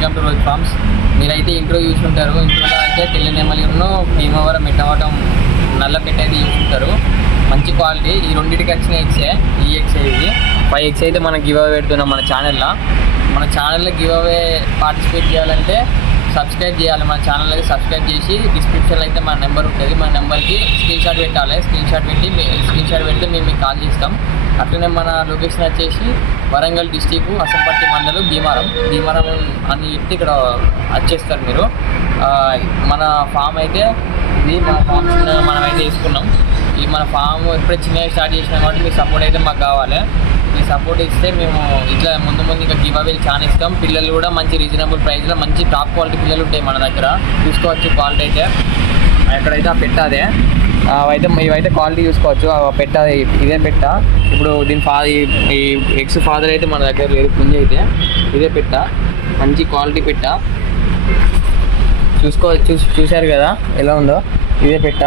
Welcome to rose farms మీరైతే intro చూసుకుంటారు ఇంట్రోలో అయితే తెల్ల నెమలిను భీమవరం మిట్టవటం నల్లపెట్ట అయితే చూసుకుంటారు మంచి క్వాలిటీ. ఈ రెండింటికి వచ్చిన ఎక్సే ఈ ఎక్సే ఇది. ఫైవ్ ఎక్స్ అయితే మనం గివ్ అవే పెడుతున్నాం మన ఛానల్లో. మన ఛానల్లో గివ్ అవే పార్టిసిపేట్ చేయాలంటే సబ్స్క్రైబ్ చేయాలి. మన ఛానల్ అయితే సబ్స్క్రైబ్ చేసి డిస్క్రిప్షన్లో అయితే మన నెంబర్ ఉంటుంది. మన నెంబర్కి స్క్రీన్ షాట్ పెట్టాలి. స్క్రీన్ షాట్ పెట్టి స్క్రీన్ షాట్ పెడితే మేము మీకు కాల్ చేస్తాం. అట్లనే మన లొకేషన్ వచ్చేసి వరంగల్ డిస్టిక్ అసంపట్టి మండలం భీమారం భీమారం అని చెప్తే ఇక్కడ వచ్చేస్తారు మీరు. మన ఫామ్ అయితే ఇది మన ఫామ్ మనం అయితే వేసుకున్నాం. ఈ మన ఫామ్ ఇప్పుడే చిన్నగా స్టార్ట్ చేసినాం కాబట్టి మీ సపోర్ట్ అయితే మాకు కావాలి. మీ సపోర్ట్ ఇస్తే మేము ఇట్లా ముందు ముందు ఇంకా గివ్ అవేలు చాలా ఇస్తాం. పిల్లలు కూడా మంచి రీజనబుల్ ప్రైస్లో మంచి టాప్ క్వాలిటీ పిల్లలు ఉంటాయి మన దగ్గర. చూసుకోవచ్చు క్వాలిటీ అయితే. ఎక్కడైతే ఆ పెట్టాదే. అవైతే ఇవైతే క్వాలిటీ చూసుకోవచ్చు. పెట్ట ఇదే పెట్ట. ఇప్పుడు దీని ఫా ఈ ఎక్స్ ఫాదర్ అయితే మన దగ్గర లేదు పుంజ అయితే. ఇదే పెట్ట. మంచి క్వాలిటీ పెట్ట. చూసుకో చూసి చూశారు కదా ఎలా ఉందో? ఇదే పెట్ట.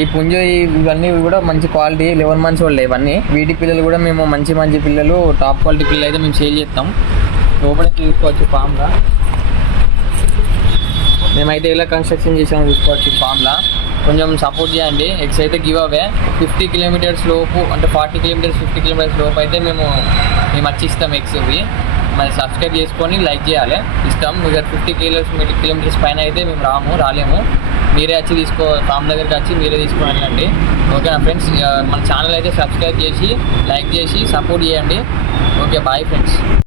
ఈ పుంజ ఇవన్నీ కూడా మంచి క్వాలిటీ లెవెన్ మంత్స్ వాళ్ళు ఇవన్నీ. వీటి పిల్లలు కూడా మేము మంచి మంచి పిల్లలు టాప్ క్వాలిటీ పిల్లలు అయితే మేము సేల్ చేస్తాం. లోపలికి చూసుకోవచ్చు ఫామ్గా మేమైతే ఇలా కన్స్ట్రక్షన్ చేసాము చూసుకోవచ్చు ఫామ్లా కొంచెం సపోర్ట్ చేయండి. ఎక్స్ అయితే గివ్ అవే ఫిఫ్టీ కిలోమీటర్స్ లోపు అంటే ఫార్టీ కిలోమీటర్స్ ఫిఫ్టీ కిలోమీటర్స్ లోపు అయితే మేము మేము వచ్చి ఇస్తాం ఎక్స్ ఇవి మరి సబ్స్క్రైబ్ చేసుకొని లైక్ చేయాలి. ఇస్తాం. ఇక ఫిఫ్టీ కిలోమీటర్ కిలోమీటర్స్ పైన అయితే మేము రాము రాలేము. మీరే వచ్చి తీసుకో ఫామ్ దగ్గరికి వచ్చి మీరే తీసుకొని వెళ్ళండి. ఓకేనా ఫ్రెండ్స్ మన ఛానల్ అయితే సబ్స్క్రైబ్ చేసి లైక్ చేసి సపోర్ట్ చేయండి. Okay bye friends